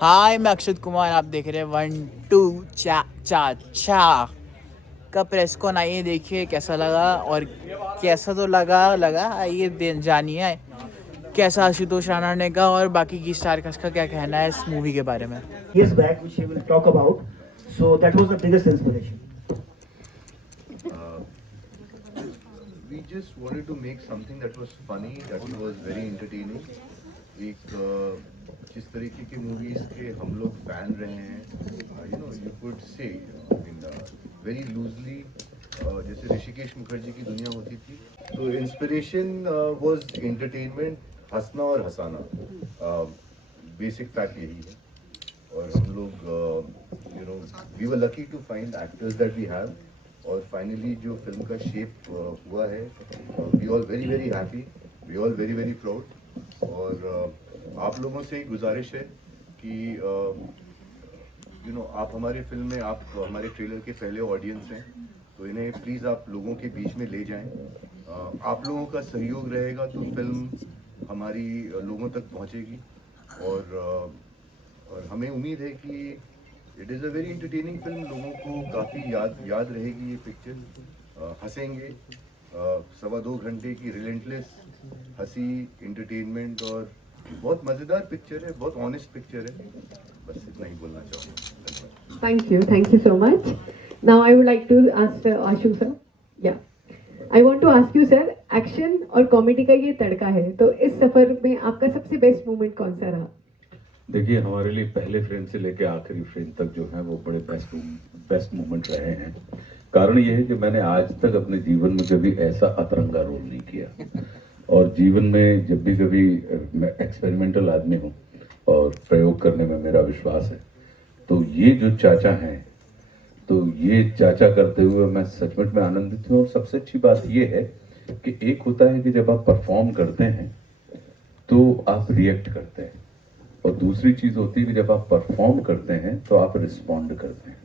हाय, मैं अक्षत कुमार। आप देख रहे हैं 1 2 चा चा चा का प्रेस कॉन। आइए देखिए कैसा लगा, और कैसा तो लगा आइए जानिए कैसा आशुतोष राणा ने का और बाकी की स्टार कास्ट का क्या कहना है इस मूवी के बारे में। years back, which he will talk about. So that was the biggest inspiration. Uh, we just wanted to make something that was funny, that was very entertaining. एक जिस तरीके की मूवीज के हम लोग फैन रहे हैं, यू कुड से इन वेरी लूजली, जैसे ऋषिकेश मुखर्जी की दुनिया होती थी, तो इंस्पिरेशन वाज एंटरटेनमेंट, हंसना और हंसाना, बेसिक फैक्ट यही है। और हम लोग we were lucky to find actors that we have, और फाइनली जो फिल्म का शेप हुआ है, we all very very happy, we all very very proud. और आप लोगों से ही गुजारिश है कि आप हमारी फिल्म में, आप हमारे ट्रेलर के पहले ऑडियंस हैं, तो इन्हें प्लीज़ आप लोगों के बीच में ले जाएं। आप लोगों का सहयोग रहेगा तो फिल्म हमारी लोगों तक पहुंचेगी, और हमें उम्मीद है कि it is a very entertaining film, लोगों को काफ़ी याद रहेगी ये पिक्चर। हंसेंगे, 2.25 घंटे की रिलेंटलेस हंसी, एंटरटेनमेंट, और बहुत मज़ेदार पिक्चर है, बहुत ऑनेस्ट पिक्चर है। बस इतना ही बोलना चाहूँगा। Thank you so much. Now I would like to ask Ashu sir. Yeah. I want to ask you sir, action और कॉमेडी का ये तड़का है, तो इस सफर में आपका सबसे बेस्ट मोमेंट कौन सा रहा? देखिए, हमारे लिए पहले फ्रेम से लेके आखिरी फ्रेम तक जो है वो बड़े बेस्ट मोमेंट रहे हैं। कारण ये है कि मैंने आज तक अपने जीवन में कभी ऐसा अतरंगा रोल नहीं किया, और जीवन में जब भी कभी मैं एक्सपेरिमेंटल आदमी हूँ और प्रयोग करने में मेरा विश्वास है, तो ये जो चाचा हैं, तो ये चाचा करते हुए मैं सचमुच में आनंदित हूँ। और सबसे अच्छी बात ये है कि एक होता है कि जब आप परफॉर्म करते हैं तो आप रिएक्ट करते हैं, और दूसरी चीज होती है कि जब आप परफॉर्म करते हैं तो आप रिस्पॉन्ड करते हैं।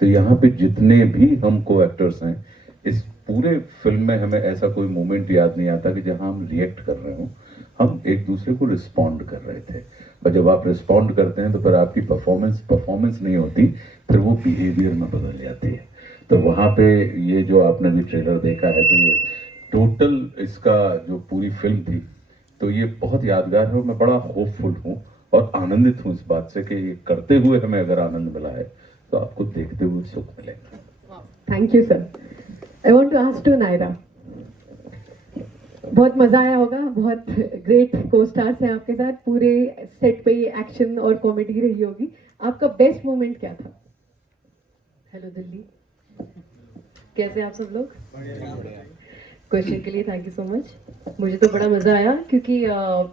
तो यहाँ पे जितने भी हम को एक्टर्स हैं, इस पूरे फिल्म में हमें ऐसा कोई मोमेंट याद नहीं आता कि जहाँ हम रिएक्ट कर रहे हों, हम एक दूसरे को रिस्पॉन्ड कर रहे थे। और जब आप रिस्पॉन्ड करते हैं तो फिर आपकी परफॉर्मेंस नहीं होती, फिर वो बिहेवियर में बदल जाती है। तो वहाँ पे ये जो आपने भी ट्रेलर देखा है, तो ये टोटल इसका जो पूरी फिल्म थी, तो ये बहुत यादगार है। और मैं बड़ा होपफुल हूँ और आनंदित हूँ इस बात से कि ये करते हुए हमें अगर आनंद मिला है तो आपको देखते हुए सुख मिलेगा। Thank you sir. I want to ask to Naira, बहुत मजा आया होगा, बहुत ग्रेट को स्टार्स हैं आपके साथ, पूरे सेट पे ये एक्शन और कॉमेडी रही होगी। आपका बेस्ट मोमेंट क्या था? हेलो दिल्ली, कैसे आप सब लोग? क्वेश्चन के लिए थैंक यू सो मच। मुझे तो बड़ा मज़ा आया क्योंकि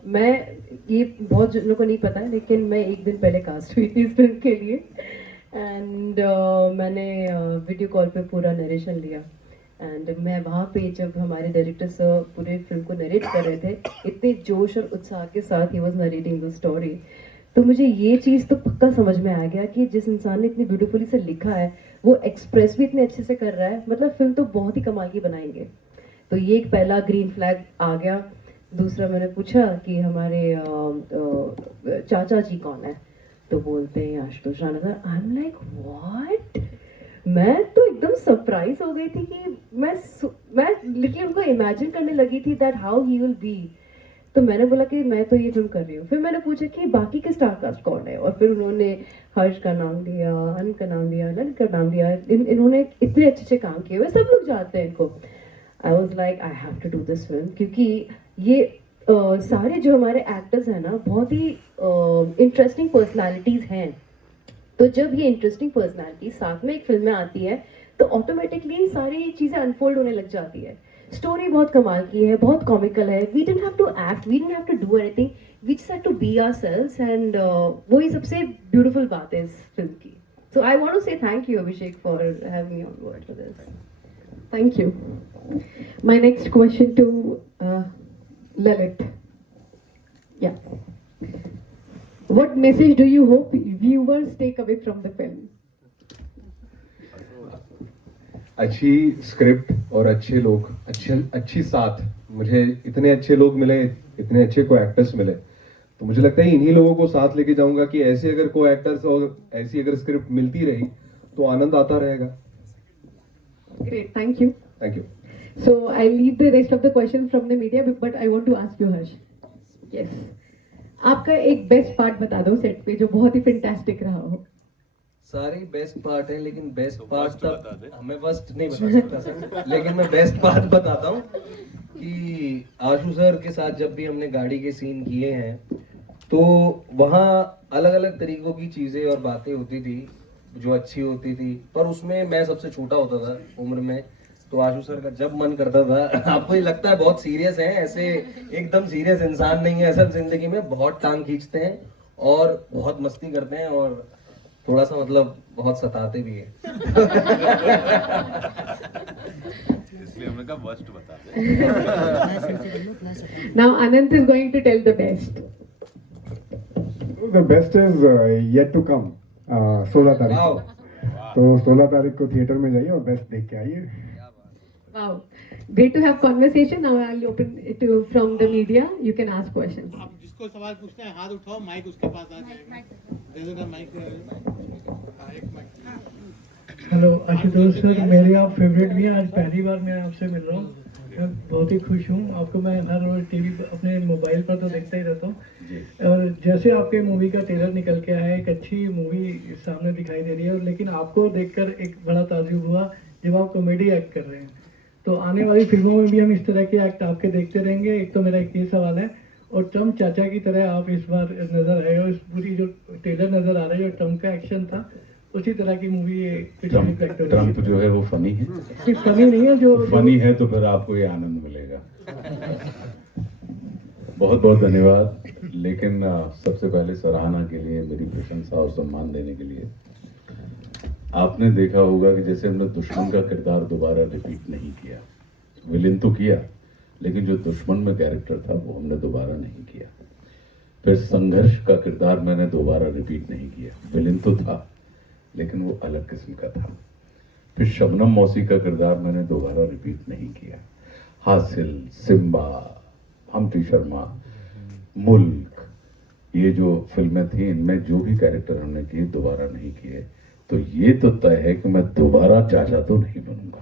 मैं, ये बहुत लोगों को नहीं पता है, लेकिन मैं एक दिन पहले कास्ट हुई थी इस फिल्म के लिए, एंड मैंने वीडियो कॉल पे पूरा नरेशन लिया। एंड मैं वहाँ पे जब हमारे डायरेक्टर सर पूरे फिल्म को नरेट कर रहे थे, इतने जोश और उत्साह के साथ he was narrating the story, तो मुझे ये चीज़ तो पक्का समझ में आ गया कि जिस इंसान ने इतनी ब्यूटीफुली से लिखा है, वो एक्सप्रेस भी इतने अच्छे से कर रहा है, मतलब फिल्म तो बहुत ही कमाल की बनाएंगे। तो ये एक पहला ग्रीन फ्लैग आ गया। दूसरा, मैंने पूछा कि हमारे चाचा जी कौन है, तो बोलते हैं Ashutosh Rana sir. I am like what, मैं तो एकदम सरप्राइज हो गई थी कि मैं लिटरली उनको इमेजिन करने लगी थी that how he will be. तो मैंने बोला कि मैं तो ये फिल्म कर रही हूँ। फिर मैंने पूछा कि बाकी के स्टार कास्ट कौन है, और फिर उन्होंने हर्ष का नाम लिया, अन का नाम लिया, लन का नाम लिया। इन्होंने इतने अच्छे अच्छे काम किए हुए, सब लोग जानते हैं इनको। I was like I have to do this film, क्योंकि ये सारे जो हमारे एक्टर्स हैं ना, बहुत ही इंटरेस्टिंग पर्सनालिटीज़ हैं। तो जब ये इंटरेस्टिंग पर्सनालिटी साथ में एक फिल्म में आती है, तो ऑटोमेटिकली सारी चीज़ें अनफोल्ड होने लग जाती है। स्टोरी बहुत कमाल की है, बहुत कॉमिकल है। We didn't have to act, we didn't have to do anything, we just have to be ourselves, and वही सबसे ब्यूटीफुल बात है इस फिल्म की। So I want to say thank you Abhishek for having me on board for this. Thank you. My next question to Lalit. Yeah. What message do you hope viewers take away from the film? अच्छी script और अच्छे लोग, अच्छी साथ। मुझे इतने अच्छे लोग मिले, इतने अच्छे को एक्टर्स मिले, तो तो मुझे लगता है इन्हीं लोगों को साथ लेके जाऊंगा कि ऐसे अगर को एक्टर्स और ऐसी अगर स्क्रिप्ट मिलती रही तो आनंद आता रहेगा। Great, thank you. Thank you. So I'll leave the rest of the questions from the media, but I want to ask you, Harsh. Yes. आपका एक बेस्ट पार्ट बता दो सेट पे जो बहुत ही फैंटास्टिक रहा हो। सारे बेस्ट पार्ट है, लेकिन बेस्ट पार्ट तब हमें फर्स्ट नहीं बता सकता सर, लेकिन मैं बेस्ट पार्ट बताता हूँ कि आशु सर के साथ जब भी हमने गाड़ी के सीन किए हैं तो वहाँ अलग अलग तरीकों की चीज़ें और बातें होती थी जो अच्छी होती थी, पर उसमें मैं सबसे छोटा होता था उम्र में, तो आशु सर का जब मन करता था आपको ये लगता है बहुत सीरियस है, ऐसे एकदम सीरियस इंसान नहीं है, असल जिंदगी में बहुत टांग खींचते हैं और बहुत मस्ती करते हैं और थोड़ा सा मतलब बहुत सताते भी है। इसलिए हमने कहा वर्स्ट बता दे। Now Anant is going to tell the best. The best is yet to come. 16 तारीख Wow. तो 16 तारीख को थिएटर में जाइए और बेस्ट देख के आइए। Wow. Great to have conversation. Now I'll open it to from the media. You can ask questions. आप जिसको सवाल पूछते हैं हाथ उठाओ, माइक उसके पास आ जाएगा। दे दो ना माइक। हाँ, एक माइक। हेलो आशुतोष सर, मेरे आप फेवरेट भी हैं। आज पहली बार मैं आपसे मिल रहा हूँ, मैं बहुत ही खुश हूँ। आपको मैं हर रोज टीवी अपने मोबाइल पर तो देखता ही रहता हूँ, और जैसे आपके मूवी का ट्रेलर निकल के आया, एक अच्छी मूवी सामने दिखाई दे रही है, लेकिन आपको देखकर एक बड़ा ताज्जुब हुआ जब आप कॉमेडी एक्ट कर रहे हैं। तो आने वाली फिल्मों में भी हम इस तरह के एक्ट आपके देखते रहेंगे। एक तो मेरा एक ये सवाल है, और ट्रम्प चाचा की तरह आप इस बार नजर आएगा, उस पूरी जो ट्रेलर नजर आ रहा है जो ट्रम्प का एक्शन था उसी तरह की मूवी ट्रम्प जो है वो फनी है, फनी नहीं है, जो फनी है तो फिर आपको ये आनंद मिलेगा। बहुत बहुत धन्यवाद। लेकिन सबसे पहले सराहना के लिए, मेरी प्रशंसा और सम्मान देने के लिए, आपने देखा होगा कि जैसे हमने दुश्मन का किरदार दोबारा रिपीट नहीं किया, विलेन तो किया, लेकिन जो दुश्मन में कैरेक्टर था वो हमने दोबारा नहीं किया। फिर संघर्ष का किरदार मैंने दोबारा रिपीट नहीं किया, विलेन तो था लेकिन वो अलग किस्म का था। फिर शबनम मौसी का किरदार मैंने दोबारा रिपीट नहीं किया। हासिल, सिम्बा, हम्टी शर्मा, मुल्क, ये जो फिल्में थी इनमें जो भी कैरेक्टर हमने किए दोबारा नहीं किए। तो ये तो तय है कि मैं दोबारा चाचा तो नहीं बनूंगा,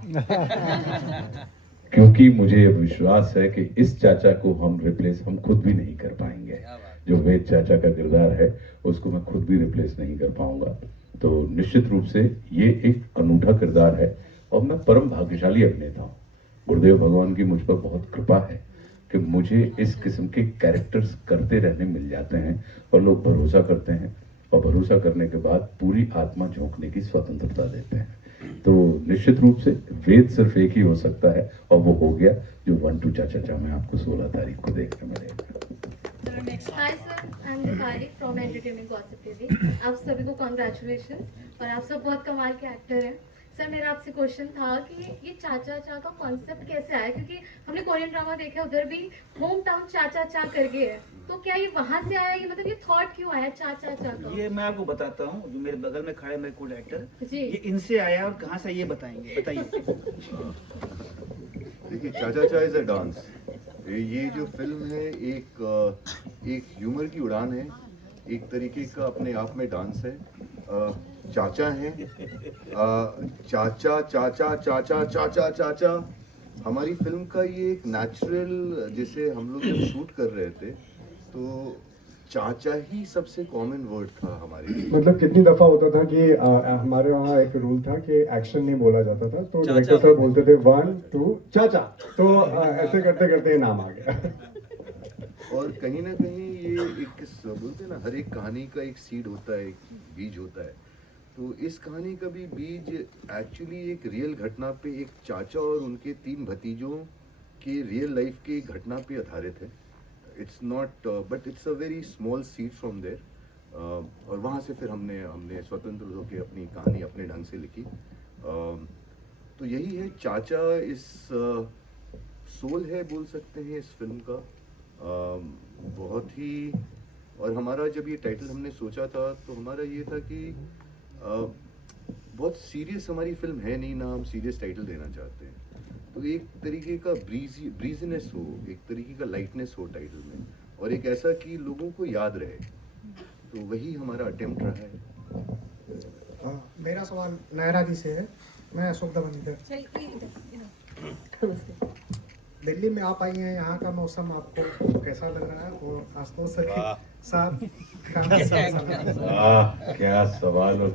क्योंकि मुझे ये विश्वास है कि इस चाचा को हम रिप्लेस हम खुद भी नहीं कर पाएंगे। जो वेद चाचा का किरदार है उसको मैं खुद भी रिप्लेस नहीं कर पाऊंगा। तो निश्चित रूप से ये एक अनूठा किरदार है और मैं परम भाग्यशाली अभिनेता हूँ। गुरुदेव भगवान की मुझ पर बहुत कृपा है कि मुझे इस किस्म के कैरेक्टर्स करते रहने मिल जाते हैं और लोग भरोसा करते हैं, और भरोसा करने के बाद पूरी आत्मा झोंकने की स्वतंत्रता देते हैं। तो निश्चित रूप से वेद सिर्फ एक ही हो सकता है और वो हो गया जो 1 2 चाचा में आपको 16 तारीख को देखने मिलेगा। Hi sir, I am Deepali from entertainment gossip TV. आप सभी को कॉन्ग्रेचुलेशन, और आप सब बहुत कमाल के एक्टर हैं। सर मेरा आपसे क्वेश्चन था कि ये चाचा चा का कॉन्सेप्ट कैसे आया, क्योंकि हमने कोरियन ड्रामा देखा, उधर भी होम टाउन चाचा चा करके है, तो क्या ये वहाँ से आया, ये मतलब ये थॉट क्यों आया चाचा चा का? ये मैं आपको बताता हूँ, जो मेरे बगल में खड़े मेरे को डायरेक्टर जी। ये इनसे आया, और कहाँ से ये बताएंगे, बताइए। देखिए, चाचा चा इज अ डांस। ये जो फिल्म है एक ह्यूमर की उड़ान है, एक तरीके का अपने आप में डांस है। चाचा है, चाचा चाचा चाचा चाचा चाचा हमारी फिल्म का ये एक नेचुरल, जैसे हम लोग जब शूट कर रहे थे तो चाचा ही सबसे कॉमन वर्ड था हमारे लिए। मतलब कितनी दफा होता था कि हमारे वहाँ एक रूल था कि एक्शन नहीं बोला जाता था, तो डायरेक्टर साहब बोलते थे 1 2 चाचा, तो ऐसे करते करते ये नाम आ गया। और कहीं ना कहीं ये एक बोलते हैं ना, हर एक कहानी का एक सीड होता है, एक बीज होता है। तो इस कहानी का भी बीज एक्चुअली एक रियल घटना पे, एक चाचा और उनके 3 भतीजों के रियल लाइफ के घटना पे आधारित है। It's not but it's a very small seed from there. और वहाँ से फिर हमने स्वतंत्र होकर अपनी कहानी अपने ढंग से लिखी। तो यही है, चाचा इस सोल है बोल सकते हैं इस फिल्म का। बहुत ही, और हमारा जब ये टाइटल हमने सोचा था तो हमारा ये था कि बहुत सीरियस हमारी फिल्म है नहीं ना, हम सीरियस टाइटल देना चाहते हैं। तो एक तरीके का ब्रीजीनेस हो, एक तरीके का लाइटनेस हो टाइटल में, और एक ऐसा कि लोगों को याद रहे, तो वही हमारा अटेम्प्ट रहा है। मेरा सवाल नायरा जी से है। मैं अशोक दबंधर। दिल्ली में आप आई हैं, यहाँ का मौसम आपको कैसा लग रहा है? और आशुतोष सर के साथ काम कैसा लग रहा है? क्या सवाल हो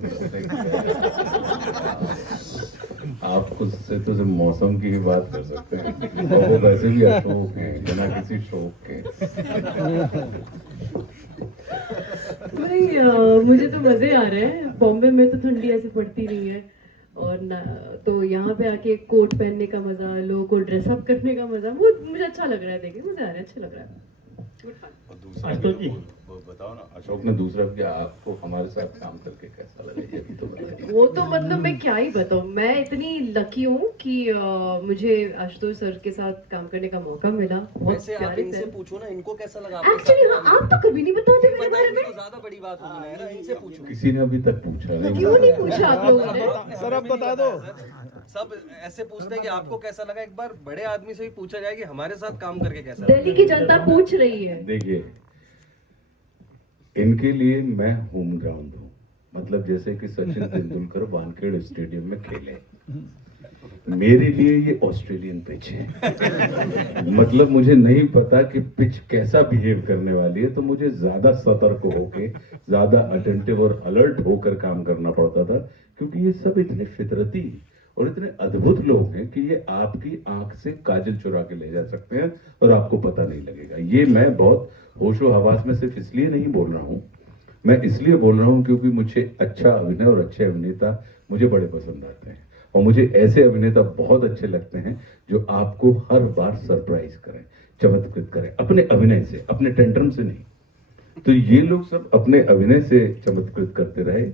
आप खुद से तो सिर्फ मौसम की ही बात कर सकते हैं, और वो वैसे भी अशोक हैं बिना किसी शौक के। नहीं, मुझे तो मजे आ रहे हैं। बॉम्बे में तो ठंडी ऐसे पड़ती नहीं है, और तो यहाँ पे आके कोट पहनने का मजा, लोगों को ड्रेसअप करने का मजा, वो मुझे अच्छा लग रहा है। देखिए मजा आ रहा है, अच्छा लग रहा है। और दूसरा वो बताओ ना, अशोक ने दूसरा कि आपको हमारे साथ काम करके कैसा लगा, ये भी तो बताइए। वो तो मतलब मैं क्या ही बताऊँ, मैं इतनी लकी हूँ कि मुझे आशुतोष सर के साथ काम करने का मौका मिला। बहुत वैसे आप प्यारे इनसे थे। पूछो ना, इनको कैसा लगा? एक्चुअली आप तो कभी नहीं बताते मेरे बारे में। तो ज्यादा बड़ी बात होगी ना, इनसे पूछो। किसी ने अभी तक पूछा नहीं। क्यों नहीं पूछा आप लोगों ने? सर अब बता दो। सब ऐसे पूछते हैं कि आपको कैसा लगा। एक बार बड़े आदमी से भी पूछा जाए कि हमारे साथ काम करके कैसा लगा। दिल्ली की जनता पूछ रही है। देखिए, इनके लिए मैं होम ग्राउंड हूँ, मतलब जैसे कि सचिन तेंदुलकर वानखेड़े स्टेडियम में खेले, मेरे लिए ये ऑस्ट्रेलियन पिच है। मतलब मुझे नहीं पता कि पिच कैसा बिहेव करने वाली है, तो मुझे ज्यादा सतर्क होके, ज्यादा अटेंटिव और अलर्ट होकर काम करना पड़ता था, क्योंकि ये सब इतने फितरती और इतने अद्भुत लोग हैं कि ये आपकी आंख से काजल चुरा के ले जा सकते हैं और आपको पता नहीं लगेगा। ये मैं बहुत होशो हवास में सिर्फ इसलिए नहीं बोल रहा हूँ, मैं इसलिए बोल रहा हूँ क्योंकि मुझे अच्छा अभिनय और अच्छे अभिनेता मुझे बड़े पसंद आते हैं, और मुझे ऐसे अभिनेता बहुत अच्छे लगते हैं जो आपको हर बार सरप्राइज करें, चमत्कृत करें अपने अभिनय से, अपने टेंट्रम से नहीं। तो ये लोग सब अपने अभिनय से चमत्कृत करते रहे।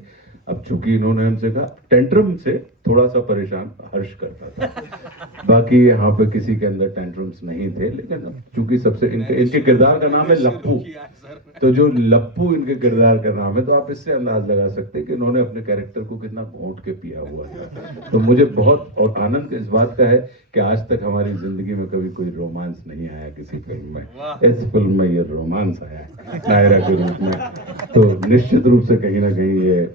अब चूंकि इन्होंने हमसे कहा, टेंट्रम से थोड़ा सा परेशान हर्ष करता था, बाकी यहाँ पे किसी के अंदर टेंट्रम्स नहीं थे, लेकिन चूंकि सबसे इनके किरदार का नाम है लप्पू, तो जो लप्पू इनके किरदार का नाम है, तो आप इससे अंदाज लगा सकते हैं कि इन्होंने अपने कैरेक्टर को कितना घोंट के पिया हुआ है। तो मुझे बहुत और आनंद इस बात का है कि आज तक हमारी जिंदगी में कभी कोई रोमांस नहीं आया किसी फिल्म में। इस फिल्म में ये रोमांस आया है नायरा के रूप में, तो निश्चित रूप से कहीं ना कहीं ये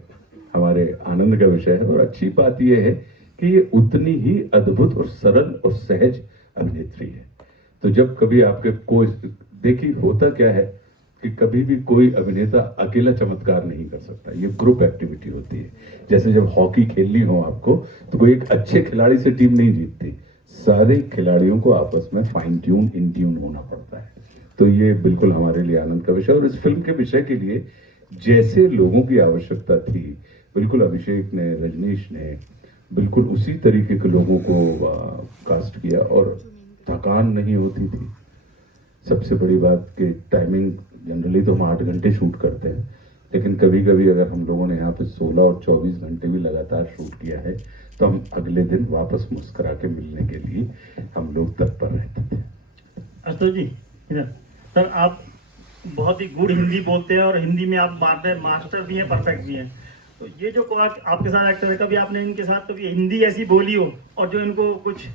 हमारे आनंद का विषय है। और अच्छी बात यह है कि ये उतनी ही अद्भुत और सरल और सहज अभिनेत्री है। तो जब कभी आपके कोई देखिए, होता क्या है कि कभी भी कोई अभिनेता अकेला चमत्कार नहीं कर सकता, ये ग्रुप एक्टिविटी होती है। जैसे जब हॉकी खेलनी हो आपको, तो कोई एक अच्छे खिलाड़ी से टीम नहीं जीतती, सारे खिलाड़ियों को आपस में फाइन ट्यून इन ट्यून होना पड़ता है। तो ये बिल्कुल हमारे लिए आनंद का विषय। और इस फिल्म के विषय के लिए जैसे लोगों की आवश्यकता थी, बिल्कुल अभिषेक ने, रजनीश ने बिल्कुल उसी तरीके के लोगों को कास्ट किया, और थकान नहीं होती थी। सबसे बड़ी बात कि टाइमिंग, जनरली तो हम 8 घंटे शूट करते हैं, लेकिन कभी कभी अगर हम लोगों ने यहाँ पे 16 और 24 घंटे भी लगातार शूट किया है, तो हम अगले दिन वापस मुस्कुरा के मिलने के लिए हम लोग तत्पर रहते थे। अशोक जी, इधर सर, आप बहुत ही गुड हिंदी बोलते हैं और हिंदी में आप मास्टर भी हैं, परफेक्ट भी हैं। तो ये जो आपके साथ एक्टर है, कभी आपने इनके साथ कभी हिंदी ऐसी बोली हो और जो इनको कुछ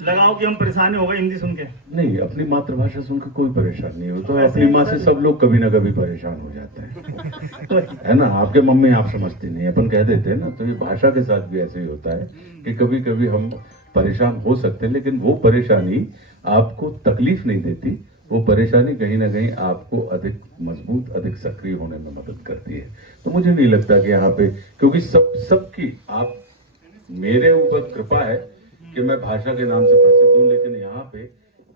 लगाओ कि हम परेशानी हो गए हिंदी सुन के? नहीं, अपनी मातृभाषा सुनकर कोई परेशान नहीं होता। तो अपनी माँ से सब लोग कभी ना कभी परेशान हो जाते हैं है ना। आपके मम्मी आप समझती नहीं, अपन कह देते हैं ना। तो ये भाषा के साथ भी ऐसे ही होता है कि कभी कभी हम परेशान हो सकते हैं, लेकिन वो परेशानी आपको तकलीफ नहीं देती। वो परेशानी कहीं ना कहीं आपको अधिक मजबूत, अधिक सक्रिय होने में मदद करती है। तो मुझे नहीं लगता कि यहाँ पे, क्योंकि सबकी आप, मेरे ऊपर कृपा है कि मैं भाषा के नाम से प्रसिद्ध हूँ, लेकिन यहाँ पे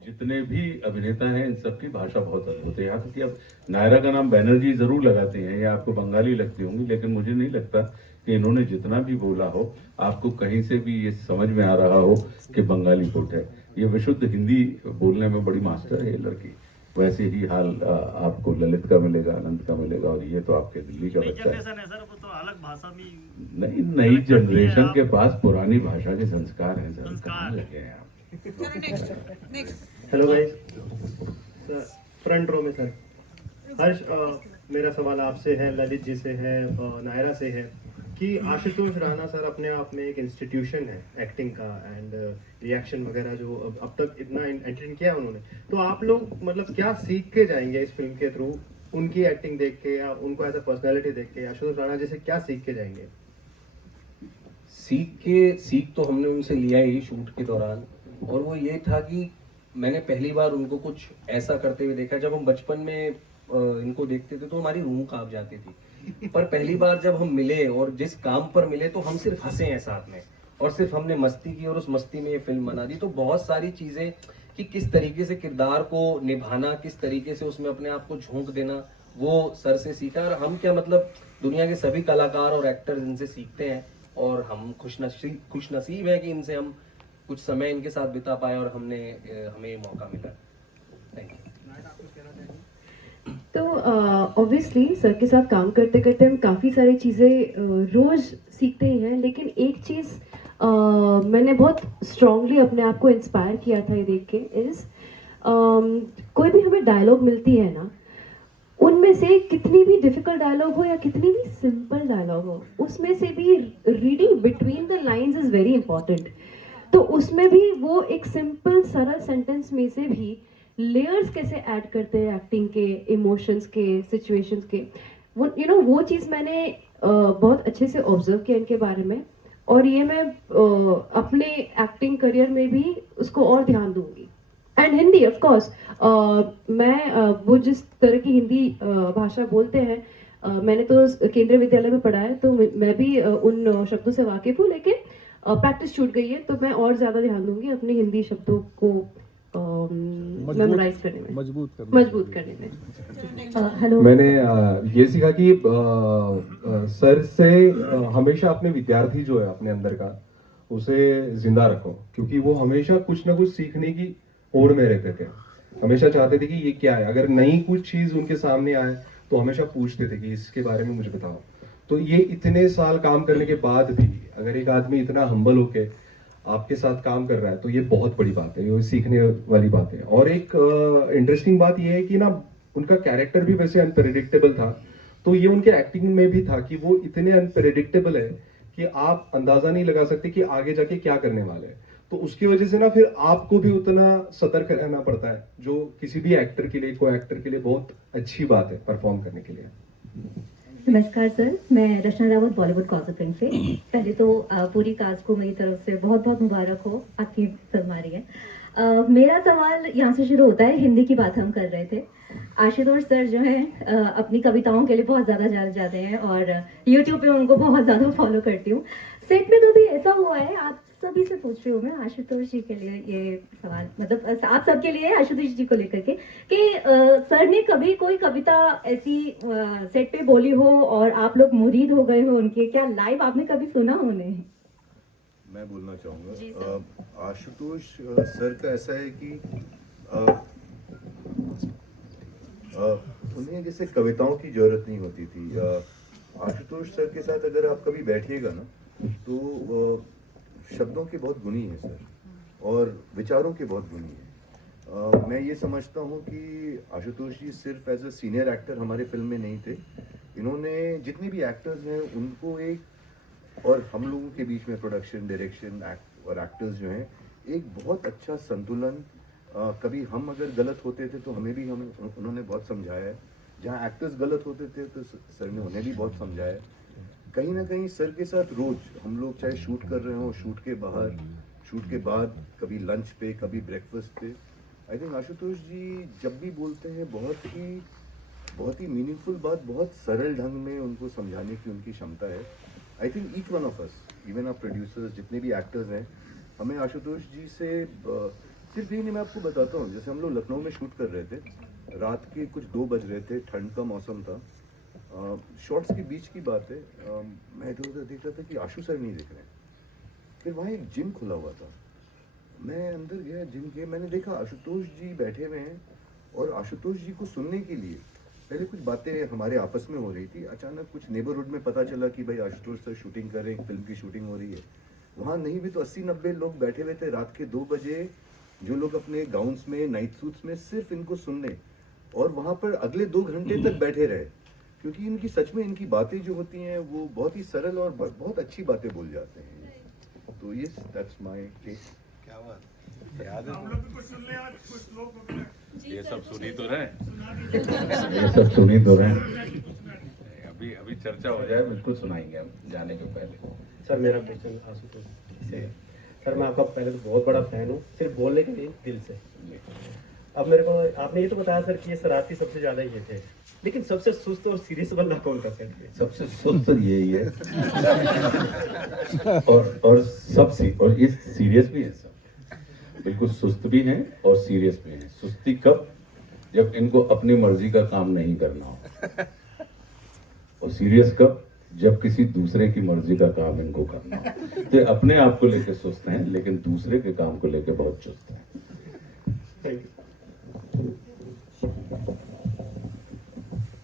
जितने भी अभिनेता हैं, इन सबकी भाषा बहुत अद्भुत है। यहाँ तक कि अब नायरा का नाम बैनर्जी जरूर लगाते हैं, या आपको बंगाली लगती होंगी, लेकिन मुझे नहीं लगता कि इन्होंने जितना भी बोला हो, आपको कहीं से भी ये समझ में आ रहा हो कि बंगाली कोट है। ये विशुद्ध हिंदी बोलने में बड़ी मास्टर है ये लड़की। वैसे ही हाल आपको ललित का मिलेगा, आनंद का मिलेगा, और ये तो आपके दिल्ली का बच्चा है। सर, वो तो अलग भाषा में नहीं, नई जनरेशन के पास पुरानी भाषा के संस्कार हैं सर, कहाँ लगे हैं आप? हेलो गाइस, फ्रंट रो में सर। हर्ष, मेरा सवाल आपसे है, ललित जी से है, नायरा से है। कि आशुतोष राणा सर अपने आप में एक इंस्टीट्यूशन है एक्टिंग का एंड रिएक्शन वगैरह जो अब तक इतना एंटरटेन किया उन्होंने, तो आप लोग मतलब क्या सीख के जाएंगे इस फिल्म के थ्रू, उनकी एक्टिंग देख के या उनको एज अ पर्सनैलिटी देख के आशुतोष राणा जैसे क्या सीख के जाएंगे? सीख तो हमने उनसे लिया ही शूट के दौरान, और वो ये था कि मैंने पहली बार उनको कुछ ऐसा करते हुए देखा। जब हम बचपन में इनको देखते थे तो हमारी रूह कांप जाती थी, पर पहली बार जब हम मिले और जिस काम पर मिले तो हम सिर्फ हंसे हैं साथ में, और सिर्फ हमने मस्ती की और उस मस्ती में ये फिल्म बना दी। तो बहुत सारी चीज़ें कि किस तरीके से किरदार को निभाना, किस तरीके से उसमें अपने आप को झोंक देना, वो सर से सीखा। और हम क्या मतलब दुनिया के सभी कलाकार और एक्टर्स इनसे सीखते हैं, और हम खुश नसीब हैं कि इनसे हम कुछ समय इनके साथ बिता पाए और हमें ये मौका मिला। Thank you. तो ऑब्वियसली सर के साथ काम करते करते हम काफ़ी सारी चीज़ें रोज़ सीखते ही हैं, लेकिन एक चीज़ मैंने बहुत स्ट्रांगली अपने आप को इंस्पायर किया था ये देख के इज़ कोई भी हमें डायलॉग मिलती है ना, उनमें से कितनी भी डिफिकल्ट डायलॉग हो या कितनी भी सिंपल डायलॉग हो, उसमें से भी reading between the lines is very important. तो उसमें भी वो एक सिंपल सरल सेंटेंस में से भी लेयर्स कैसे ऐड करते हैं एक्टिंग के, इमोशंस के, सिचुएशंस के, वो वो चीज़ मैंने बहुत अच्छे से ऑब्जर्व किया इनके बारे में, और ये मैं अपने एक्टिंग करियर में भी उसको और ध्यान दूंगी। एंड हिंदी ऑफ कोर्स, मैं वो जिस तरह की हिंदी भाषा बोलते हैं, मैंने तो केंद्रीय विद्यालय में पढ़ा है, तो मैं भी उन शब्दों से वाकिफ़ हूँ, लेकिन प्रैक्टिस छूट गई है, तो मैं और ज़्यादा ध्यान दूंगी अपने हिंदी शब्दों को मेमोराइज करने में, मजबूत करने में। हेलो, मैंने ये सीखा कि सर से हमेशा अपने विद्यार्थी जो है अपने अंदर का उसे जिंदा रखो, क्योंकि वो हमेशा कुछ ना कुछ सीखने की ओर में रहते थे। हमेशा चाहते थे कि ये क्या है, अगर नई कुछ चीज उनके सामने आए तो हमेशा पूछते थे कि इसके बारे में मुझे बताओ। तो ये इतने साल काम करने के बाद भी अगर एक आदमी इतना हम्बल होके आपके साथ काम कर रहा है तो ये बहुत बड़ी बात है, ये सीखने वाली बात है। और एक इंटरेस्टिंग बात ये है कि ना उनका कैरेक्टर भी वैसे अनप्रेडिक्टेबल था, तो ये उनके एक्टिंग में भी था कि वो इतने अनप्रेडिक्टेबल है कि आप अंदाजा नहीं लगा सकते कि आगे जाके क्या करने वाले हैं। तो उसकी वजह से ना फिर आपको भी उतना सतर्क रहना पड़ता है, जो किसी भी एक्टर के लिए, को एक्टर के लिए बहुत अच्छी बात है परफॉर्म करने के लिए। नमस्कार सर, मैं रचना रावत बॉलीवुड गॉसिपिंग से। पहले तो पूरी कास्ट को मेरी तरफ से बहुत बहुत मुबारक हो, आपकी फिल्म आ रही है। मेरा सवाल यहाँ से शुरू होता है, हिंदी की बात हम कर रहे थे। आशुतोष सर जो हैं अपनी कविताओं के लिए बहुत ज़्यादा जाने जाते हैं और यूट्यूब पे उनको बहुत ज़्यादा फॉलो करती हूँ। सेट में तो भी ऐसा हुआ है, आप सभी से पूछ रही हूँ मैं, आशुतोष जी के लिए ये सवाल, मतलब आप सबके लिए आशुतोष जी को लेकर के, कि सर ने कभी कोई कविता ऐसी सेट पे बोली हो और आप लोग मुरीद हो गए हो उनके, क्या लाइव आपने कभी सुना उन्हें? मैं बोलना चाहूँगा, आशुतोष सर का ऐसा है कि उन्हें जैसे कविताओं की जरूरत नहीं होती थी। आशुतोष सर के साथ अगर आप कभी बैठिएगा ना तो शब्दों के बहुत गुणी हैं सर, और विचारों के बहुत गुणी हैं। मैं ये समझता हूँ कि आशुतोष जी सिर्फ एज अ सीनियर एक्टर हमारे फिल्म में नहीं थे, इन्होंने जितने भी एक्टर्स हैं उनको एक, और हम लोगों के बीच में प्रोडक्शन, डायरेक्शन और एक्टर्स जो हैं, एक बहुत अच्छा संतुलन, कभी हम अगर गलत होते थे तो हमें भी उन्होंने बहुत समझाया है, जहाँ एक्टर्स गलत होते थे तो सर ने उन्हें भी बहुत समझाया है। कहीं ना कहीं सर के साथ रोज हम लोग चाहे शूट कर रहे हो, शूट के बाहर, शूट के बाद, कभी लंच पे, कभी ब्रेकफास्ट पे, आई थिंक आशुतोष जी जब भी बोलते हैं बहुत ही मीनिंगफुल बात, बहुत सरल ढंग में उनको समझाने की उनकी क्षमता है। I think each one of us, even आप प्रोड्यूसर्स, जितने भी एक्टर्स हैं, हमें आशुतोष जी से सिर्फ यही नहीं, मैं आपको बताता हूँ, जैसे हम लोग लखनऊ में शूट कर रहे थे, रात के कुछ 2 बज रहे थे, ठंड का मौसम था, शॉर्ट्स के बीच की बात है, मैं इधर उधर देख रहा था कि आशु सर नहीं दिख रहे हैं। फिर वहाँ एक जिम खुला हुआ था, मैं अंदर गया जिम के, मैंने देखा आशुतोष जी बैठे हुए हैं, और आशुतोष जी को सुनने के लिए पहले कुछ बातें हमारे आपस में हो रही थी, अचानक कुछ नेबरहुड में पता चला कि भाई आशुतोष सर शूटिंग कर रहे हैं, फिल्म की शूटिंग हो रही है। वहाँ नहीं भी तो 80-90 लोग बैठे हुए थे रात के 2 बजे, जो लोग अपने गाउन्स में, नाइट सूट्स में सिर्फ इनको सुनने, और वहाँ पर अगले 2 घंटे तक बैठे रहे। क्योंकि इनकी सच में इनकी बातें जो होती हैं वो बहुत ही सरल और बहुत अच्छी बातें बोल जाते हैं। तो ये दैट्स माय टेक। क्या बात याद है? ये सब सुनी तो रहे ये सब सुनी तो रहे अभी अभी चर्चा हो जाए बिल्कुल सुनाएंगे हम जाने के पहले। सर मेरा क्वेश्चन आशुतोष से। सर मैं आपका पहले तो बहुत बड़ा फैन हूँ, सिर्फ बोलने के लिए दिल से। अब मेरे को आपने ये तो बताया सर कि ये शरारती सबसे ज्यादा ये थे, लेकिन सबसे सुस्त और सीरियस बंदा कौन था सर? सबसे सुस्त यही है और और ये सीरियस भी है सब, बिल्कुल सुस्त भी हैं और सीरियस भी हैं। सुस्ती कब? जब इनको अपनी मर्जी का काम नहीं करना हो, और सीरियस कब? जब किसी दूसरे की मर्जी का काम इनको करना हो। तो अपने आप को लेकर सुस्त हैं लेकिन दूसरे के काम को लेकर बहुत चुस्त हैं। Thank you.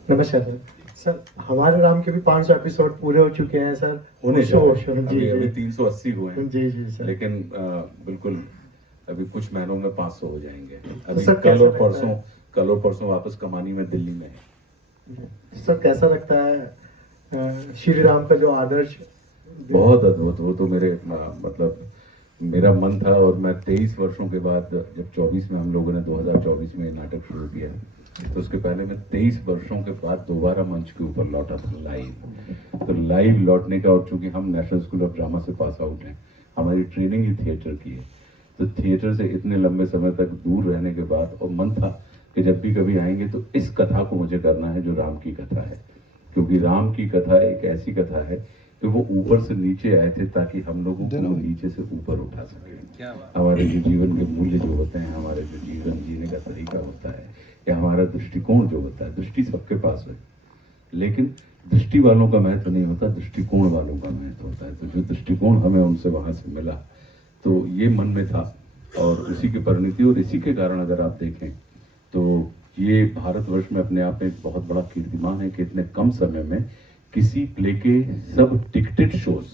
नमस्कार सर। सर हमारे राम के भी 500 एपिसोड पूरे हो चुके हैं सर। होने जी अभी 380 हुए हैं। जी जी सर। लेकिन बिल्कुल अभी कुछ महीनों में 500 हो जाएंगे। अभी सर, कल और परसों वापस कमानी में दिल्ली में है। सर कैसा लगता है श्री राम का जो आदर्श? बहुत अद्भुत। वो तो मेरे मतलब मेरा मन था, और मैं 23 वर्षों के बाद जब 24 में हम लोगों ने 2024 में नाटक शुरू किया, तो उसके पहले मैं 23 वर्षों के बाद दोबारा मंच के ऊपर लौटा था लाइव। तो लाइव लौटने का, और चूंकि हम नेशनल स्कूल ऑफ ड्रामा से पास आउट हैं, हमारी ट्रेनिंग ही थिएटर की है, तो थिएटर से इतने लंबे समय तक दूर रहने के बाद और मन था कि जब भी कभी आएंगे तो इस कथा को मुझे करना है जो राम की कथा है। क्योंकि राम की कथा एक ऐसी कथा है कि वो ऊपर से नीचे आए थे ताकि हम लोगों को नीचे से ऊपर उठा सके। हमारे जो जीवन के मूल्य जो होते हैं, हमारे जो जीवन जीने का तरीका होता है, या हमारा दृष्टिकोण जो होता है, दृष्टि सबके पास है, लेकिन दृष्टि वालों का महत्व नहीं होता, दृष्टिकोण वालों का महत्व होता है। तो जो दृष्टिकोण हमें उनसे वहां से मिला, तो ये मन में था, और उसी की परिणति, और इसी के कारण अगर आप देखें तो ये भारतवर्ष में अपने आप में एक बहुत बड़ा कीर्तिमान है कि इतने कम समय में किसी प्ले के सब टिकटेड शोज,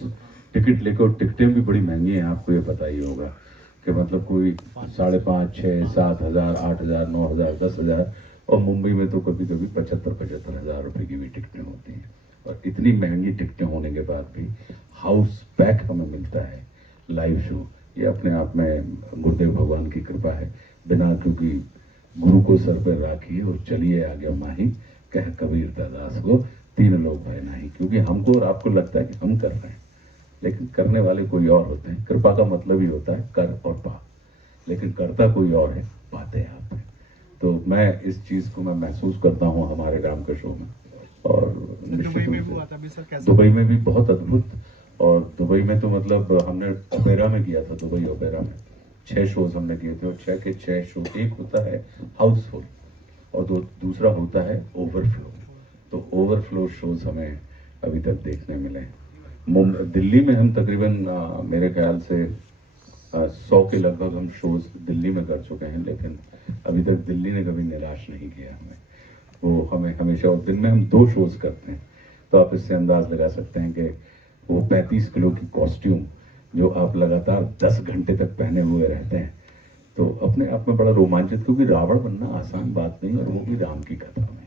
टिकट लेकर, और टिकटें भी बड़ी महंगी हैं, आपको ये पता ही होगा कि मतलब कोई 5,500, 6,000, 7,000, 8,000, 9,000, 10,000, और मुंबई में तो कभी कभी 75,000 हजार रुपए की भी टिकटें होती हैं। और इतनी महंगी टिकटें होने के बाद भी हाउस पैक हमें मिलता है लाइव शो। ये अपने आप में गुरुदेव भगवान की कृपा है। बिना क्योंकि गुरु को सर पर राखिए और चलिए आगे माही, कह कबीर दास को 3 लोग भय नहीं। क्योंकि हमको और आपको लगता है कि हम कर रहे हैं, लेकिन करने वाले कोई और होते हैं। कृपा का मतलब ही होता है कर और पा, लेकिन करता कोई और है, पाते आप हैं। तो मैं इस चीज़ को मैं महसूस करता हूँ हमारे राम के शो में। और निश्चित रूप से दुबई में भी बहुत अद्भुत। और दुबई में तो मतलब हमने ओपेरा में किया था, दुबई ओपेरा में 6 शोज हमने किए थे, और 6 के 6 शो, एक होता है हाउसफुल और दूसरा होता है ओवरफ्लो। तो ओवरफ्लो शोज हमें अभी तक देखने मिले। दिल्ली में हम तकरीबन मेरे ख्याल से 100 के लगभग हम शोज दिल्ली में कर चुके हैं, लेकिन अभी तक दिल्ली ने कभी निराश नहीं किया हमें। वो हमें हमेशा, और दिन में हम 2 शोज करते हैं, तो आप इससे अंदाज लगा सकते हैं कि वो 35 किलो की कॉस्ट्यूम जो आप लगातार 10 घंटे तक पहने हुए रहते हैं, तो अपने आप में बड़ा रोमांचित। क्योंकि रावण बनना आसान बात नहीं, और वो भी राम की कथा में।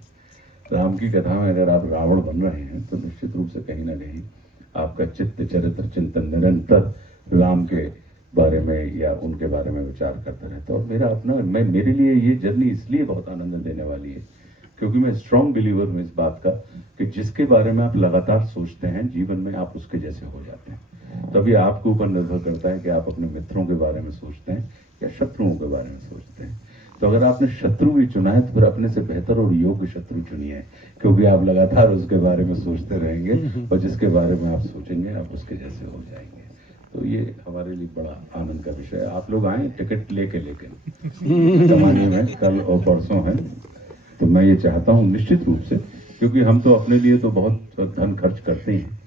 राम की कथा में अगर आप रावण बन रहे हैं तो निश्चित रूप से कहीं ना कहीं आपका चित्त चरित्र चिंतन निरंतर राम के बारे में या उनके बारे में विचार करता रहता है। और मेरा अपना मेरे लिए ये जर्नी इसलिए बहुत आनंद देने वाली है क्योंकि मैं स्ट्रॉन्ग बिलीवर हूँ इस बात का कि जिसके बारे में आप लगातार सोचते हैं जीवन में आप उसके जैसे हो जाते हैं। तभी आपके ऊपर निर्भर करता है कि आप अपने मित्रों के बारे में सोचते हैं या शत्रुओं के बारे में सोचते हैं। तो अगर आपने शत्रु भी चुना है तो फिर अपने से बेहतर और योग्य शत्रु चुनिए, क्योंकि आप लगातार उसके बारे में सोचते रहेंगे और जिसके बारे में आप सोचेंगे आप उसके जैसे हो जाएंगे। तो ये हमारे लिए बड़ा आनंद का विषय है। आप लोग आए टिकट लेके कमानी में कल और परसों है, तो मैं ये चाहता हूँ निश्चित रूप से, क्योंकि हम तो अपने लिए तो बहुत धन खर्च करते हैं,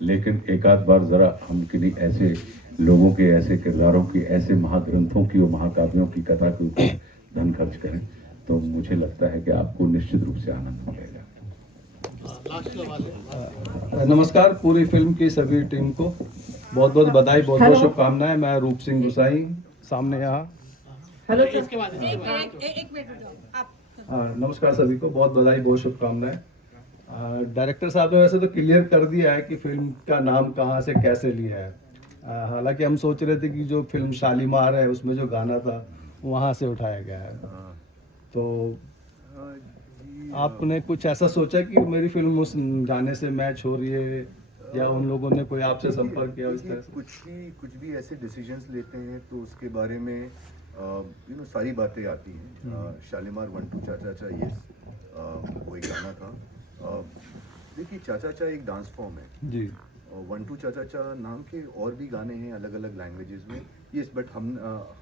लेकिन एक आध बार जरा हम किन्हीं ऐसे लोगों के, ऐसे किरदारों की, ऐसे महाग्रंथों की और महाकाव्यों की कथा के ऊपर धन खर्च करें तो मुझे लगता है कि आपको निश्चित रूप से आनंद मिलेगा। नमस्कार पूरी फिल्म की सभी टीम को बहुत बहुत बधाई, बहुत बहुत शुभकामनाएं। मैं रूप सिंह गुसाई सामने यहाँ। हेलो नमस्कार सभी को, बहुत बधाई, बहुत शुभकामनाएं। डायरेक्टर साहब ने वैसे तो क्लियर कर दिया है कि फिल्म का नाम कहाँ से कैसे लिया है। हालांकि हम सोच रहे थे कि जो फिल्म शालीमार है उसमें जो गाना था वहाँ से उठाया गया है। तो आपने कुछ ऐसा सोचा कि मेरी फिल्म उस गाने से मैच हो रही है, या उन लोगों ने कोई आपसे संपर्क किया इस तरह से? कुछ भी ऐसे डिसीजंस लेते हैं तो उसके बारे में सारी बातें आती हैं। शालीमार 1 2 चाचा चा ये वो एक गाना था। देखिए चाचा चा एक डांस फॉर्म है जी। 1 2 चाचा चा नाम के और भी गाने हैं अलग अलग लैंग्वेजेस में। यस, बट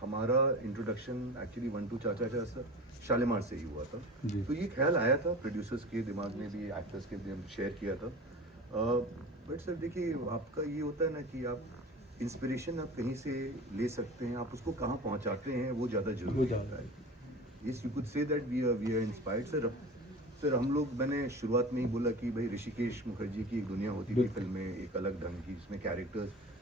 हमारा इंट्रोडक्शन एक्चुअली 1 2 चाचा चा सर शालीमार से ही हुआ था। तो ये ख्याल आया था प्रोड्यूसर्स के दिमाग में भी, एक्टर्स के भी शेयर किया था। बट सर देखिए आपका ये होता है ना कि आप इंस्पिरेशन आप कहीं से ले सकते हैं, आप उसको कहाँ पहुँचाते हैं वो ज़्यादा जरूरी होता है। Yes, you could say that we are inspired. Sir हम लोग, मैंने शुरुआत में ही बोला कि भाई ऋषिकेश मुखर्जी की एक दुनिया होती थी फिल्म में, एक अलग ढंग की, जिसमें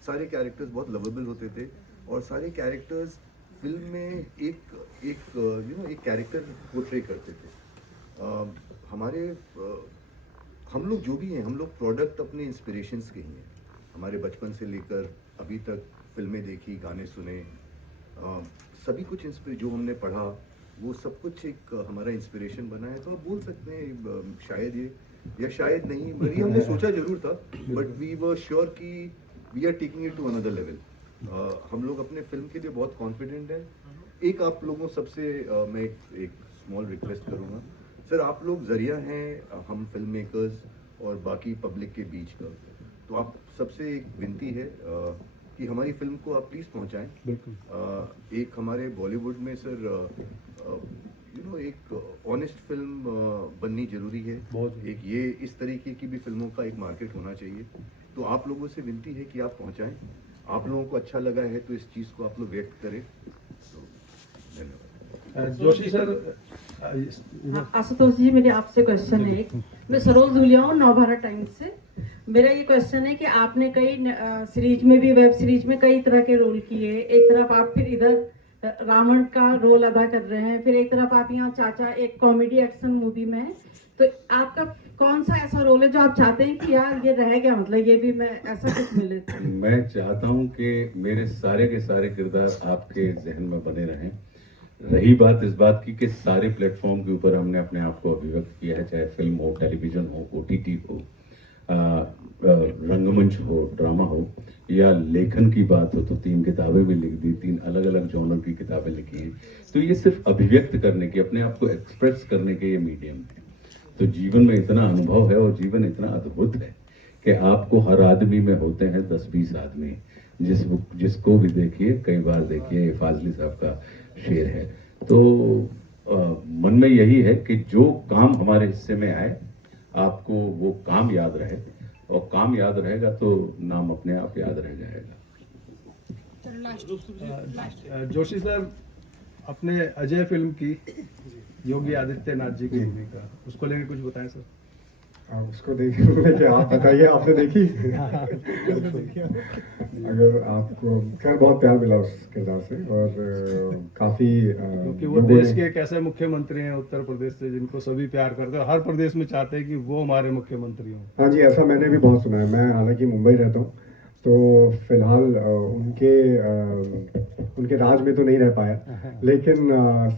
सारे कैरेक्टर्स बहुत लवेबल होते थे और सारे कैरेक्टर्स फिल्म में एक कैरेक्टर पोर्ट्रे करते थे। हम लोग जो भी हैं, हम लोग प्रोडक्ट अपने इंस्पिरेशंस के ही हैं। हमारे बचपन से लेकर अभी तक फिल्में देखी, गाने सुने, सभी कुछ जो हमने पढ़ा वो सब कुछ एक हमारा इंस्पिरेशन बना है। तो आप बोल सकते हैं शायद ये, या शायद नहीं, ये हमने सोचा जरूर था, बट वी वर श्योर कि we are taking it to another level. हम लोग अपने फिल्म के लिए बहुत कॉन्फिडेंट हैं। एक आप लोगों सबसे मैं एक स्मॉल रिक्वेस्ट करूँगा सर, आप लोग जरिया हैं हम फिल्म मेकर्स और बाकी पब्लिक के बीच का, तो आप सबसे एक विनती है कि हमारी फिल्म को आप प्लीज़ पहुंचाएं। बिल्कुल। एक हमारे बॉलीवुड में सर एक ऑनेस्ट फिल्म बननी जरूरी है। एक ये इस तरीके की भी फिल्मों का एक मार्केट होना चाहिए। तो आप लोगों से विनती है कि आप पहुंचाएं। आप लोगों को अच्छा लगा है तो इस चीज़ को आप लोग व्यक्त करें। तो धन्यवाद। जोशी सर। आशुतोष जी, मेरे आपसे क्वेश्चन है एक। मैं सरोज धुलिया हूँ, नवभारत टाइम्स से। मेरा ये क्वेश्चन है कि आपने कई सीरीज में भी, वेब सीरीज में कई तरह के रोल किए। एक तरफ आप फिर इधर रावण का रोल अदा कर रहे हैं, फिर एक तरफ आप यहाँ चाचा एक कॉमेडी एक्शन मूवी में है। तो आपका कौन सा ऐसा रोल है जो आप चाहते हैं कि यार ये रह गया, मतलब ये भी मैं ऐसा कुछ मिले? मैं चाहता हूँ कि मेरे सारे के सारे किरदार आपके जहन में बने रहें। रही बात इस बात की कि सारे प्लेटफॉर्म के ऊपर हमने अपने आप को अभिव्यक्त किया है, चाहे फिल्म हो, टेलीविजन हो, OTT हो, रंगमंच हो, ड्रामा हो, या लेखन की बात हो तो 3 किताबें भी लिख दी, 3 अलग अलग जॉनर की किताबें लिखी हैं। तो ये सिर्फ अभिव्यक्त करने के, अपने आप को एक्सप्रेस करने के ये मीडियम है। तो जीवन में इतना अनुभव है और जीवन इतना अद्भुत है कि आपको हर आदमी में होते हैं 10-20 आदमी, जिसको भी देखिए, कई बार देखिए, फाजली साहब का शेर है। तो मन में यही है कि जो काम हमारे हिस्से में आए आपको वो काम याद रहे, और काम याद रहेगा तो नाम अपने आप याद रह जाएगा। जोशी सर, अपने अजय फिल्म की योगी आदित्यनाथ जी की भूमिका, उसको लेकर कुछ बताएं सर। उसको देखिए, आप बताइए, आपने देखी? अगर आपको, खैर बहुत प्यार मिला उस किरदार से, और काफी, क्योंकि वो देश के एक ऐसे मुख्यमंत्री हैं उत्तर प्रदेश से जिनको सभी प्यार करते हैं, हर प्रदेश में चाहते हैं कि वो हमारे मुख्यमंत्री हों। हाँ जी, ऐसा मैंने भी बहुत सुना है। मैं हालांकि मुंबई रहता हूँ, तो फिलहाल उनके राज में तो नहीं रह पाया, लेकिन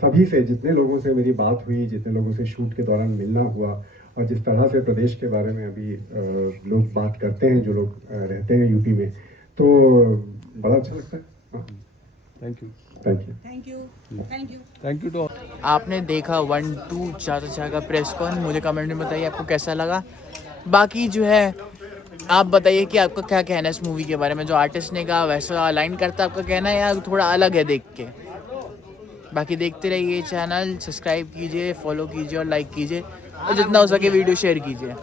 सभी से, जितने लोगों से मेरी बात हुई, जितने लोगों से शूट के दौरान मिलना हुआ, और जिस तरह से प्रदेश के बारे में अभी लोग बात करते हैं, जो लोग रहते हैं यूपी में, तो बड़ा अच्छा लगता है। Thank you. Thank you. Thank you. Thank you. Thank you too. आपने देखा 1 2 चाचा का प्रेस कॉन। मुझे कमेंट में बताइए आपको कैसा लगा। बाकी जो है आप बताइए कि आपका क्या कहना है इस मूवी के बारे में। जो आर्टिस्ट ने कहा वैसा अलाइन करता है आपका कहना है, या थोड़ा अलग है देख के? बाकी देखते रहिए चैनल, सब्सक्राइब कीजिए, फॉलो कीजिए और लाइक कीजिए, और जितना हो सके वीडियो शेयर कीजिए।